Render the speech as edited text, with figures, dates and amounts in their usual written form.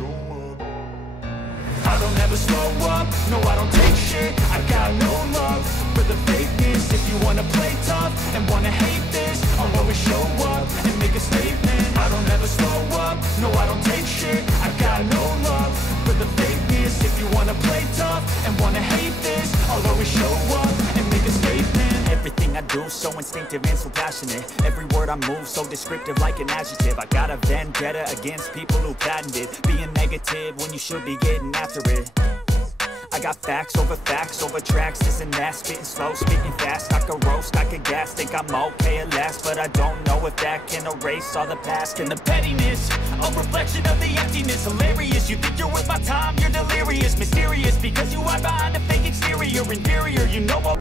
I don't ever slow up, no I don't take shit. I got no love for the fakeness. If you wanna play tough and wanna hate this, I'll always show up and make a statement. I don't ever slow up, no I don't take shit. I got no love for the fakeness. If you wanna play tough and wanna hate this, I'll always show up and make a statement. Everything I do so instinctive and so passionate. Every word I move so descriptive like an adjective. I got a vendetta against people who patented being negative when you should be getting after it. I got facts over tracks, this and that, spitting slow, speaking fast. I could roast, I could gas, think I'm okay at last, but I don't know if that can erase all the past. And the pettiness, a reflection of the emptiness. Hilarious, you think you're worth my time, you're delirious. Mysterious, because you hide behind a fake exterior. Inferior, you know